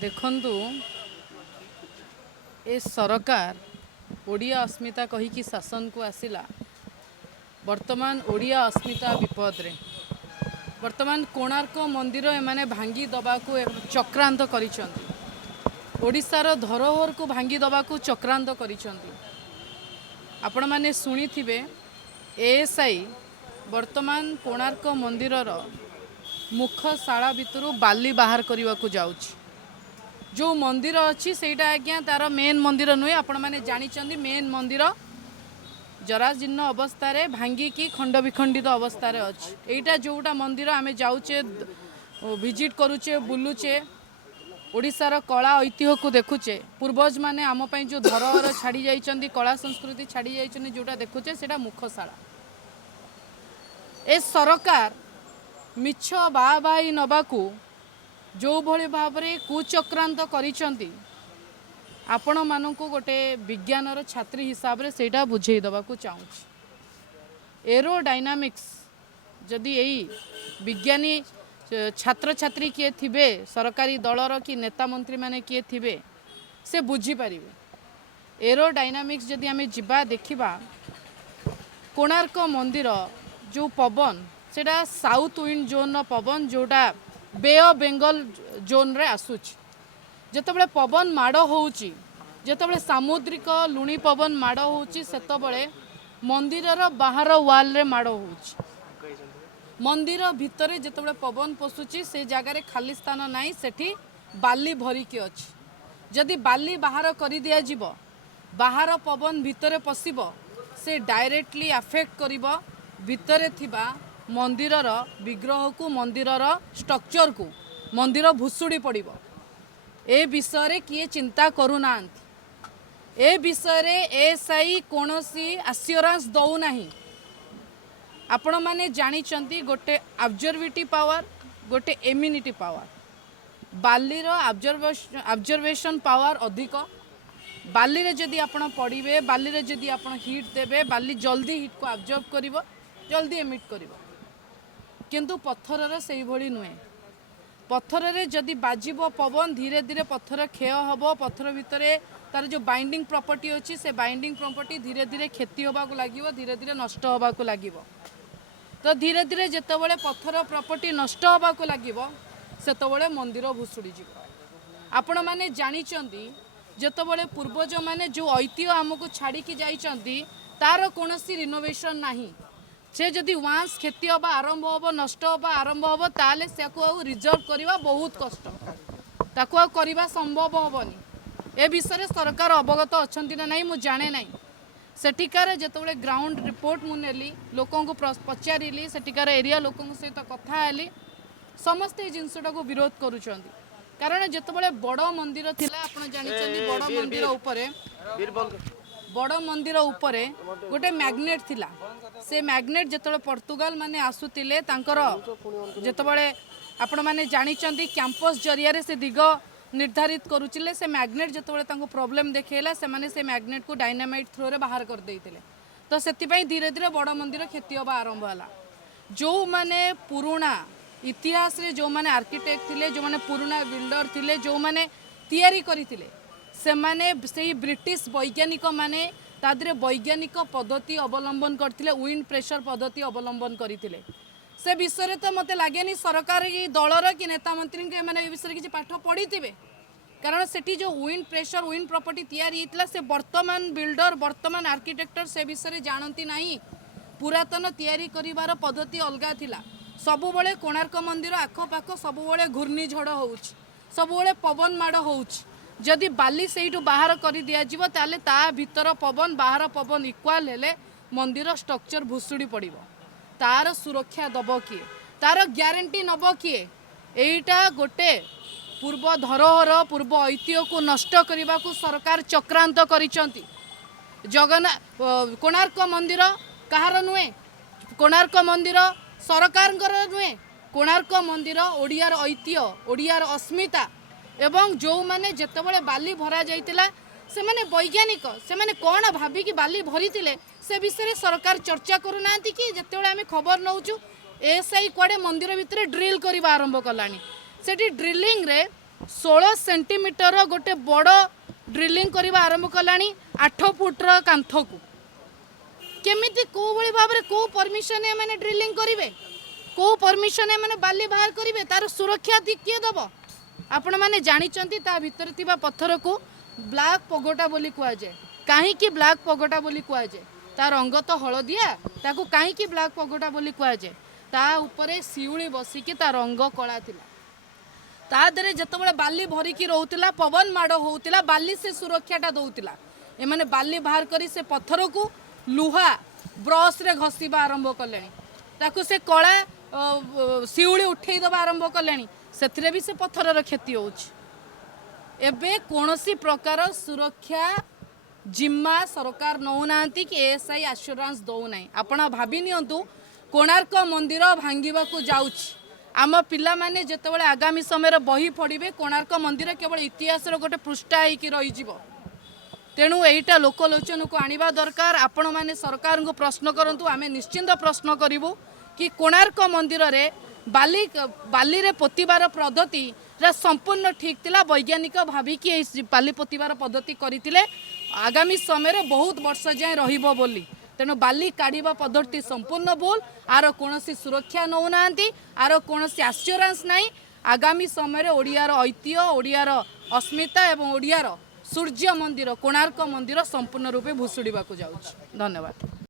देखंतु ए सरकार ओडिया अस्मिता कहीकि शासन को आसिला। वर्तमान ओडिया अस्मिता विपद रे। वर्तमान कोणार्क मंदिर एमाने भांगी दबाकू चक्रांत करिसंती। ओडिशार धरोहर को भांगी दबाकू चक्रांत करिसंती। आपण माने सुनिथिबे एएसआई वर्तमान कोणार्क मंदिरर मुखशाला भितरु बाली बाहर करने को जाउछि। जो मंदिर अच्छी सेटा आज्ञा तार मेन मंदिर नुहे। आपण माने जानिचंदी मेन मंदिर जराजीर्ण अवस्था रे भांगी की खंड विखंडित अवस्था रे अछि। एटा जोटा मंदिर आमे जाउचे विजिट करूचे बुलुचे ओडिशार कला ऐतिह्य को देखुचे। पूर्वज माने आम पई जो धरोहर छाड़ी जाइचंदी कला संस्कृति छाड़ी जाइचंदी जोटा देखुचे सेटा मुखशाला। ए सरकार मिछ बाई नबाकू जो भली भाव रे कुचक्रांत करिसंती आपण मानकू गोटे विज्ञानर छात्री हिसाब रे सेटा बुझेई दबा को चाहूँ। एरोडायनामिक्स जदि यही विज्ञानी छात्र छात्री किए थिबे सरकारी दलर कि नेता मंत्री माने किए थिबे से बुझी पारिबे। एरोडायनामिक्स जदि आमे जिबा देखिबा कोणार्क मंदिर जो पवन सेटा साउथ विंड जोन पवन जोटा बे ऑफ बेंगल जोन रे आसुच। जेतबले पवन माड़ होउची जेतबले सामुद्रिक लुणी पवन माड़ होउची सेतबले मंदिरर बाहर वाल रे माड़ होउची। मंदिर भितरे जेतबले पवन पसुची से जगह रे खाली स्थान नाही सेठी बाली भरी के अछि। जदि बाली बाहर करि दिया जिवो बाहर पवन भितरे पसिबो से डायरेक्टली अफेक्ट करिवो भितरे थिबा मंदिरर विग्रह को मंदिरर स्ट्रक्चर को मंदिर भुसुड़ी पड़िबो। ए विषय रे किए चिंता करूनांती। ए विषय रे एएसआई कोनोसी एश्योरेंस दउ नाही। आपण माने जानिचंती गोटे ऑब्जर्विटी पावर गोटे इम्यूनिटी पावर। बाली रो ऑब्जर्वेशन पावर अधिक। बाली रे जदि आपण पड़िबे बाली रे जदि आपण हीट देबे बाली जल्दी हीट को ऑब्जर्व करिवो जल्दी एमिट करिवो। किंतु पत्थर रे सेही भली नुहे। पत्थर रे जदि बाजिबो पवन धीरे धीरे पत्थर क्षय हबो। पत्थर भितरे तार जो बाइंडिंग प्रॉपर्टी अछि से बाइंडिंग प्रॉपर्टी धीरे धीरे क्षति होबा को लागिवो धीरे धीरे नष्ट होबा को लागिवो। तो धीरे धीरे जेतेबेले पत्थर प्रॉपर्टी नष्ट होबा को लागिवो सेतेबेले मंदिर भुसुड़ी जिवो। आपण माने जानिचंदी जेतेबेले पूर्वज माने जो ऐतिह्य हमको छाड़ी की जाइचंदी तार कोनोसी रिनोवेशन नाही। से जदि वांस क्षति हवा आरंभ हम नष्ट हवा आरंभ हम ताले से रिजर्व करवा बहुत कष्ट ताकू करवा संभव हेनी। ए विषय सरकार अवगत अच्छा ना नहीं मु जाने ना। सेठिकार जितेबाला ग्राउंड रिपोर्ट मुझे लोकों को पचारि सेठिकार एरिया लोकों सहित कथा हेली समस्ते जिनसटा को विरोध करुँच। कारण जितेबाला बड़ मंदिर थिला आपण जानिचंदी बड़ मंदिर उपरे बड़ मंदिर उपरे गोटे मैग्नेट थिला। से मैग्नेट जितेबाला पोर्तुगाल माने आसुतिले तांकर जितेबाला आपण माने जानिचंदी कैंपस जरिया रे से दिग निर्धारित करुचिले से मैग्नेट जितेबाला तांको प्रॉब्लम देखेला से माने से मैग्नेट को डायनामाइट थ्रो रे बाहर कर देइतिले। तो सेति पई धीरे धीरे बड़ मंदिर क्षति होबा आरंभ होला। जो माने पुराना इतिहास रे जो माने आर्किटेक्ट थिले जो माने पुराना बिल्डर थिले जो माने तैयारी करितिले से माने से ब्रिटिश वैज्ञानिक माने तादरे वैज्ञानिक पद्धति अवलंबन करथिले विंड प्रेशर पद्धति अवलंबन करथिले। से विषय तो मते लागेनी सरकार दलर कि नेता मंत्री के माने ए विषय किछि पाठ पढ़िथिबे। कारण सेठी जो विंड प्रेशर विंड प्रॉपर्टी तैयारी हितला से वर्तमान बिल्डर वर्तमान आर्किटेक्टर से विषय जानती नाही। पुरातन तैयारी करिवार पद्धति अलगा थिला। सबुबले कोणार्क मंदिर आखपाख सबुबले घूर्णिझड़ होउछि सबुबले पवन माड़ होउछि। जदि बाली सेठू बाहर कर दिया जिवो ताले ता भीतर पवन बाहर पवन इक्वाल हेले मंदिर स्ट्रक्चर भुसुड़ी पड़िबो। तार सुरक्षा दब किए तार ग्यारंटी नब किए। एटा गोटे पूर्व धरोहर पूर्व ऐतिह्य को नष्ट करने को सरकार चक्रांत करिसंती। जगन्नाथ कोणार्क मंदिर कहार नुहे कोणार्क मंदिर सरकार नुहे। कोणार्क मंदिर ओडियार ऐतिह्य ओडियार अस्मिता एवं जो माने जेतेबेले बाली भरा जाइतिला से माने वैज्ञानिक से माने कौन भाविकी बाली भरी थिले से विषय सरकार चर्चा करूना कि जेतेबेले आमे खबर नौचु एएसआई कुआडे मंदिर भितर ड्रिल करबा आरंभ कलानी। सेठी ड्रिलिंग रे 16 सेंटीमीटर गोटे बड़ ड्रिलिंग करवा आरंभ कलानी 8 फुट्र कांथ को केमिति को भली भाव में को परमिशन मैंने ड्रिलिंग करेंगे को परमिशन मैंने बाली बाहर करेंगे तार सुरक्षा किए दब आपण मैंने जानी ता भीतर थिबा पत्थर को ब्लैक पगोटा बोली कुआ जाए कहीं ब्लैक पगोटा बोली कुआ जाए तार रंग तो हलदिया ताकू कहीं ब्लैक पगोटा बोली कुआ जाए ता ऊपर शिउली बसिकी ता रंग कला थिला ता देरे जतबेले बाली भरिकी रोहुतिला पवन माड़ होउतिला बाली से सुरक्षाटा दउतिला एमाने बाली बाहर करी से पत्थर को लुहा ब्रश रे घसीबा आरंभ कलेनी ताकू से कला शिउली उठेई दबा आरंभ कलेनी सेथिरे भी से पत्थरर क्षति होउछि एबे कोनोसी प्रकार सुरक्षा जिम्मा सरकार नौनांती कि एएसआई आश्योरेंस दौ नाही आपण भाबी नियंतु कोणार्क मंदिर भांगिबा को जाउछि आम पिला माने जेतेबेले आगामी समय बही पढ़िबे कोणार्क मंदिर केवल इतिहास गोटे पृष्ठा होइकी रही जिवो तेणु एटा लोकलोचन को आनिबा दरकार आपण माने सरकार को प्रश्न करंतु आमे निश्चिंत प्रश्न करिवु कि कोणार्क मंदिर रे बाली रे पोतीबार पद्धति संपूर्ण ठीक थिला वैज्ञानिक भाविकी बाली पोतीबार पद्धति करथिले आगामी समय बहुत वर्ष जाए रहिबो बोली तेणु बाली काढ़ा पद्धति संपूर्ण भूल आर कौन सुरक्षा नौनांती आर कौन आश्योरेंस नहीं आगामी समय ओडियार ऐतिह्य ओडियार अस्मिता एवं ओडियार सूर्य मंदिर कोणार्क मंदिर संपूर्ण रूपे भुशुड़ा जाऊँ धन्यवाद।